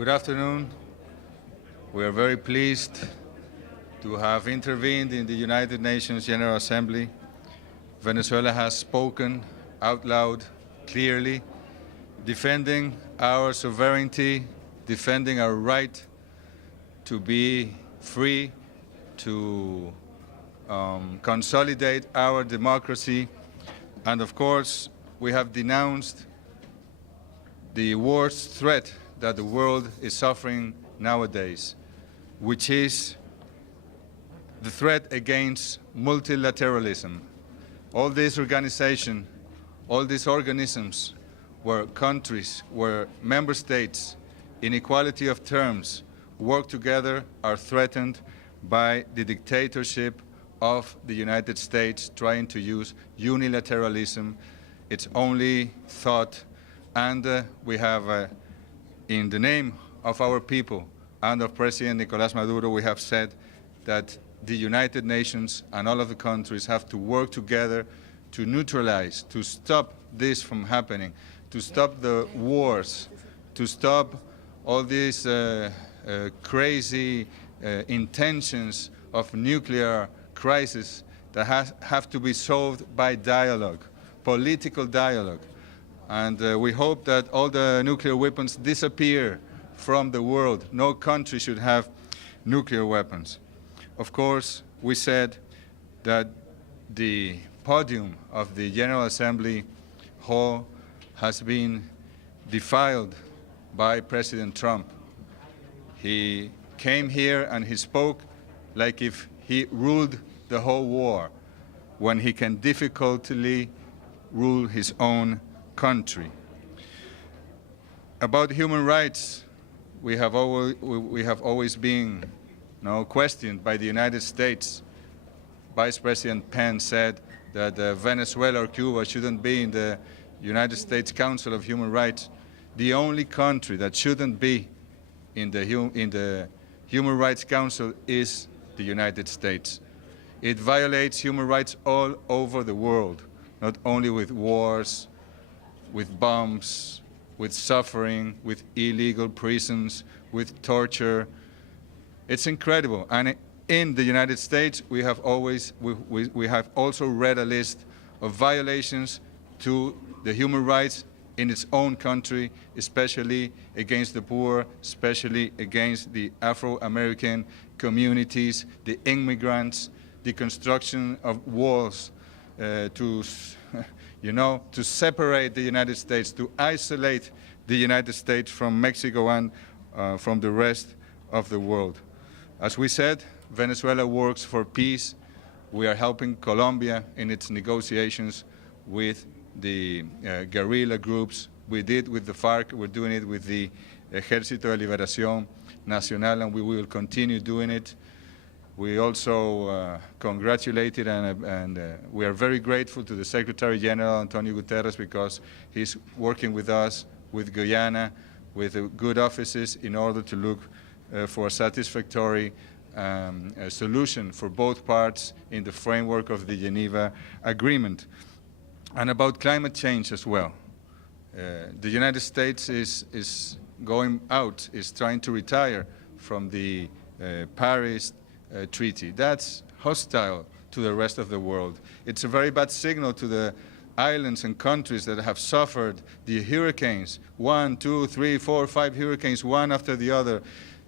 Good afternoon. We are very pleased to have intervened in the United Nations General Assembly. Venezuela has spoken out loud, clearly, defending our sovereignty, defending our right to be free, to consolidate our democracy. And of course, we have denounced the worst threat that the world is suffering nowadays, which is the threat against multilateralism. All these organizations, all these organisms where countries, where member states, in equality of terms, work together are threatened by the dictatorship of the United States trying to use unilateralism, its only thought. And we have, in the name of our people and of President Nicolás Maduro, we have said that the United Nations and all of the countries have to work together to neutralize, to stop this from happening, to stop the wars, to stop all these crazy intentions of nuclear crisis that have to be solved by dialogue, political dialogue. And we hope that all the nuclear weapons disappear from the world. No country should have nuclear weapons. Of course, we said that the podium of the General Assembly hall has been defiled by President Trump. He came here and he spoke like if he ruled the whole war, when he can difficultly rule his own country. About human rights, we have always been questioned by the United States. Vice President Pence said that Venezuela or Cuba shouldn't be in the United States Council of Human Rights. The only country that shouldn't be in the Human Rights Council is the United States. It violates human rights all over the world, not only with wars, with bombs, with suffering, with illegal prisons, with torture. It's incredible. And in the United States, we have also read a list of violations to the human rights in its own country, especially against the poor, especially against the Afro-American communities, the immigrants, the construction of walls to separate the United States, to isolate the United States from Mexico and from the rest of the world. As we said, Venezuela works for peace. We are helping Colombia in its negotiations with the guerrilla groups. We did with the FARC, we're doing it with the Ejército de Liberación Nacional, and we will continue doing it. We also congratulated and we are very grateful to the Secretary General, Antonio Guterres, because he's working with us, with Guyana, with good offices in order to look for a satisfactory solution for both parts in the framework of the Geneva Agreement. And about climate change as well. The United States is going out, is trying to retire from the Paris treaty. That's hostile to the rest of the world. It's a very bad signal to the islands and countries that have suffered the hurricanes, 1, 2, 3, 4, 5 hurricanes, one after the other,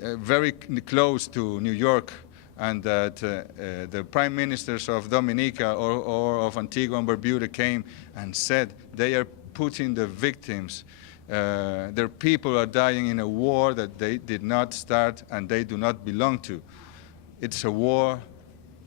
very close to New York, and that the prime ministers of Dominica or of Antigua and Barbuda came and said they are putting the victims, their people are dying in a war that they did not start and they do not belong to. It's a war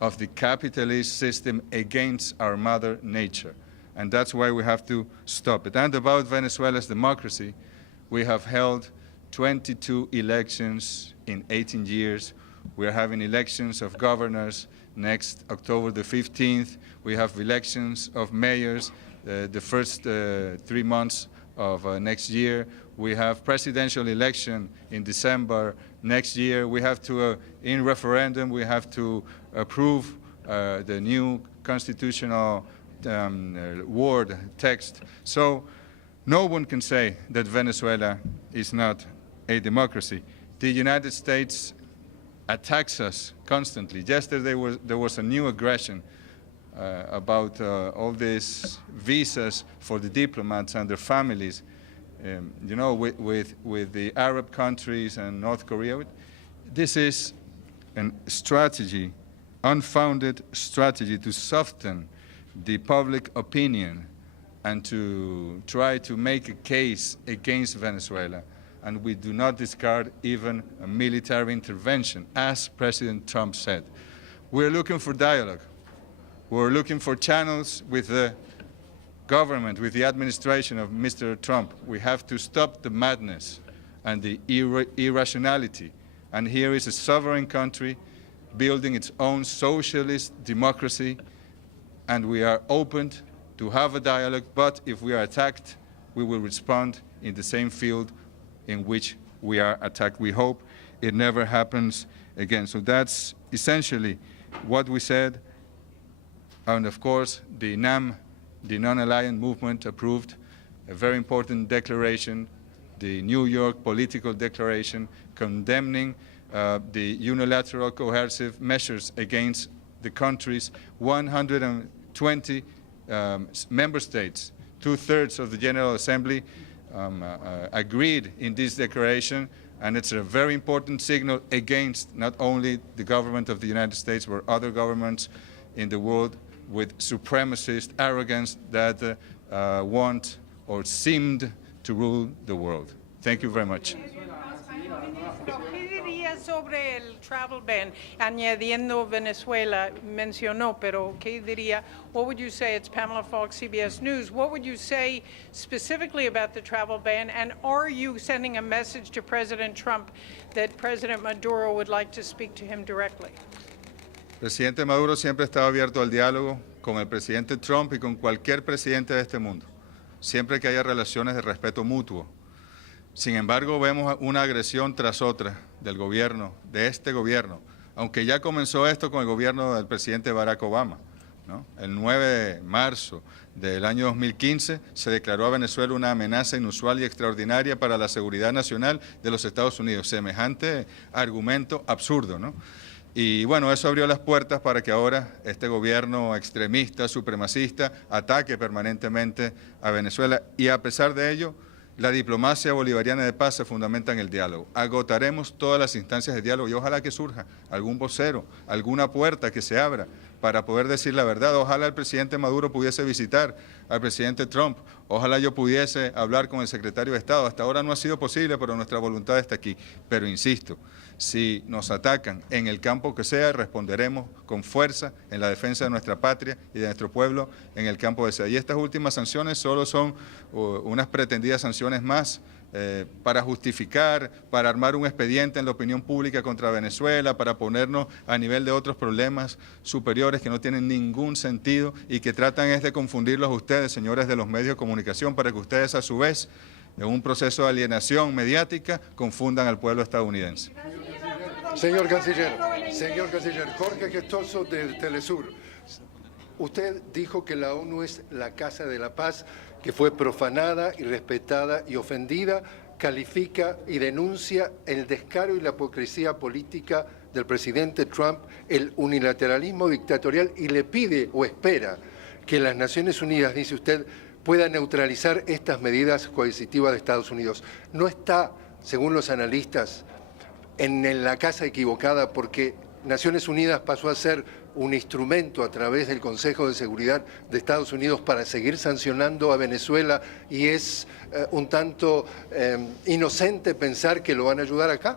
of the capitalist system against our mother nature. And that's why we have to stop it. And about Venezuela's democracy, we have held 22 elections in 18 years. We are having elections of governors next October the 15th. We have elections of mayors the first 3 months of next year. We have presidential election in December next year. We have to, in referendum, we have to approve the new constitutional word text. So no one can say that Venezuela is not a democracy. The United States attacks us constantly. Yesterday there was a new aggression about all these visas for the diplomats and their families, you know, with the Arab countries and North Korea. This is a strategy, unfounded strategy to soften the public opinion and to try to make a case against Venezuela. And we do not discard even a military intervention, as President Trump said. We're looking for dialogue. We're looking for channels with the government, with the administration of Mr. Trump. We have to stop the madness and the irrationality. And here is a sovereign country building its own socialist democracy, and we are open to have a dialogue, but if we are attacked, we will respond in the same field in which we are attacked. We hope it never happens again. So that's essentially what we said. And of course, the NAM, the Non-Aligned Movement, approved a very important declaration, the New York Political Declaration, condemning the unilateral coercive measures against the country's 120 member states. 2/3 of the General Assembly agreed in this declaration, and it's a very important signal against not only the government of the United States, but other governments in the world with supremacist arrogance that want or seemed to rule the world. Thank you very much. ¿Qué diría sobre el travel ban? Añadiendo Venezuela, mencionó, pero ¿qué diría? What would you say? It's Pamela Fox, CBS News. What would you say specifically about the travel ban? And are you sending a message to President Trump that President Maduro would like to speak to him directly? Presidente Maduro siempre estaba abierto al diálogo con el presidente Trump y con cualquier presidente de este mundo, siempre que haya relaciones de respeto mutuo. Sin embargo, vemos una agresión tras otra del gobierno, de este gobierno, aunque ya comenzó esto con el gobierno del presidente Barack Obama, ¿no? El 9 de marzo del año 2015 se declaró a Venezuela una amenaza inusual y extraordinaria para la seguridad nacional de los Estados Unidos. Semejante argumento absurdo, ¿no? Y bueno, eso abrió las puertas para que ahora este gobierno extremista, supremacista, ataque permanentemente a Venezuela. Y a pesar de ello, la diplomacia bolivariana de paz se fundamenta en el diálogo. Agotaremos todas las instancias de diálogo y ojalá que surja algún vocero, alguna puerta que se abra para poder decir la verdad. Ojalá el presidente Maduro pudiese visitar al presidente Trump. Ojalá yo pudiese hablar con el secretario de Estado. Hasta ahora no ha sido posible, pero nuestra voluntad está aquí. Pero insisto, si nos atacan en el campo que sea, responderemos con fuerza en la defensa de nuestra patria y de nuestro pueblo en el campo que sea. Y estas últimas sanciones solo son unas pretendidas sanciones más para justificar, para armar un expediente en la opinión pública contra Venezuela, para ponernos a nivel de otros problemas superiores que no tienen ningún sentido y que tratan es de confundirlos a ustedes, señores de los medios de comunicación, para que ustedes a su vez, en un proceso de alienación mediática, confundan al pueblo estadounidense. Señor Canciller, Jorge Gestoso del Telesur, usted dijo que la ONU es la Casa de la Paz, que fue profanada, irrespetada y ofendida, califica y denuncia el descaro y la hipocresía política del presidente Trump, el unilateralismo dictatorial y le pide o espera que las Naciones Unidas, dice usted, pueda neutralizar estas medidas coercitivas de Estados Unidos. No está, según los analistas, en la casa equivocada porque Naciones Unidas pasó a ser un instrumento a través del Consejo de Seguridad de Estados Unidos para seguir sancionando a Venezuela y es un tanto inocente pensar que lo van a ayudar acá.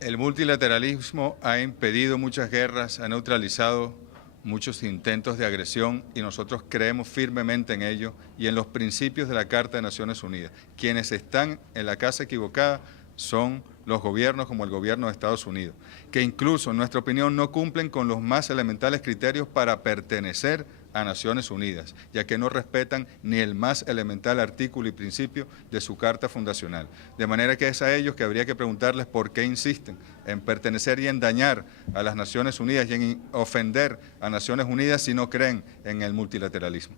El multilateralismo ha impedido muchas guerras, ha neutralizado muchos intentos de agresión y nosotros creemos firmemente en ello y en los principios de la Carta de Naciones Unidas. Quienes están en la casa equivocada son los gobiernos como el gobierno de Estados Unidos, que incluso en nuestra opinión no cumplen con los más elementales criterios para pertenecer a Naciones Unidas, ya que no respetan ni el más elemental artículo y principio de su Carta Fundacional. De manera que es a ellos que habría que preguntarles por qué insisten en pertenecer y en dañar a las Naciones Unidas y en ofender a Naciones Unidas si no creen en el multilateralismo.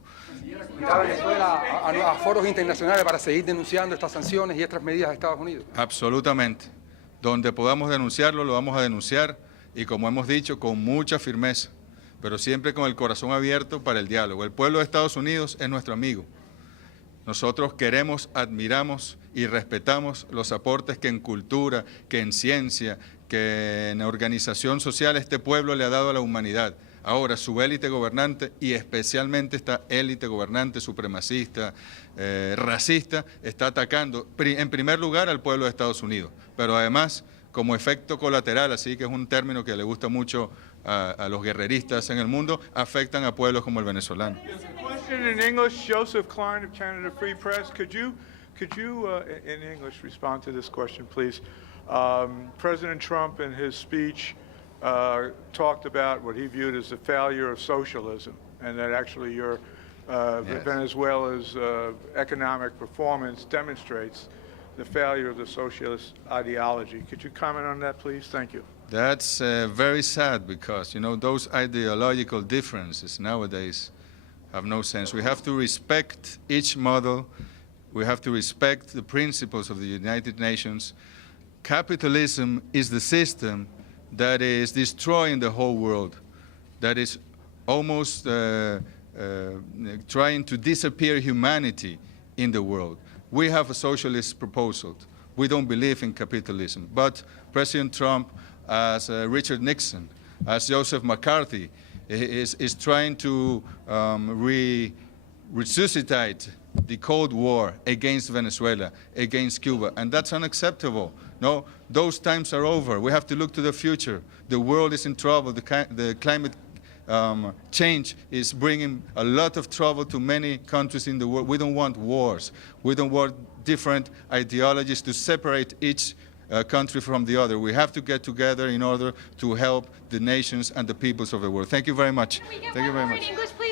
¿A Venezuela a foros internacionales para seguir denunciando estas sanciones y estas medidas de Estados Unidos? Absolutamente. Donde podamos denunciarlo, lo vamos a denunciar y, como hemos dicho, con mucha firmeza, pero siempre con el corazón abierto para el diálogo. El pueblo de Estados Unidos es nuestro amigo. Nosotros queremos, admiramos y respetamos los aportes que en cultura, que en ciencia, que en organización social este pueblo le ha dado a la humanidad. Ahora, su élite gobernante, y especialmente esta élite gobernante supremacista, racista, está atacando en primer lugar al pueblo de Estados Unidos, pero además, como efecto colateral, así que es un término que le gusta mucho a los guerreristas en el mundo, afectan a pueblos como el venezolano. Question in English, Joseph Klein of Canada Free Press. Could you in English respond to this question, please? President Trump in his speech talked about what he viewed as the failure of socialism, and that actually your Yes. Venezuela's economic performance demonstrates the failure of the socialist ideology. Could you comment on that, please? Thank you. That's very sad because, you know, those ideological differences nowadays have no sense. We have to respect each model. We have to respect the principles of the United Nations. Capitalism is the system that is destroying the whole world, that is almost trying to disappear humanity in the world. We have a socialist proposal. We don't believe in capitalism. But President Trump, as Richard Nixon, as Joseph McCarthy, is trying to resuscitate the Cold War against Venezuela, against Cuba, and that's unacceptable. No, those times are over. We have to look to the future. The world is in trouble. The climate change is bringing a lot of trouble to many countries in the world. We don't want wars. We don't want different ideologies to separate each country from the other. We have to get together in order to help the nations and the peoples of the world. Thank you very much. Can we get Thank you one very more much. in English, please?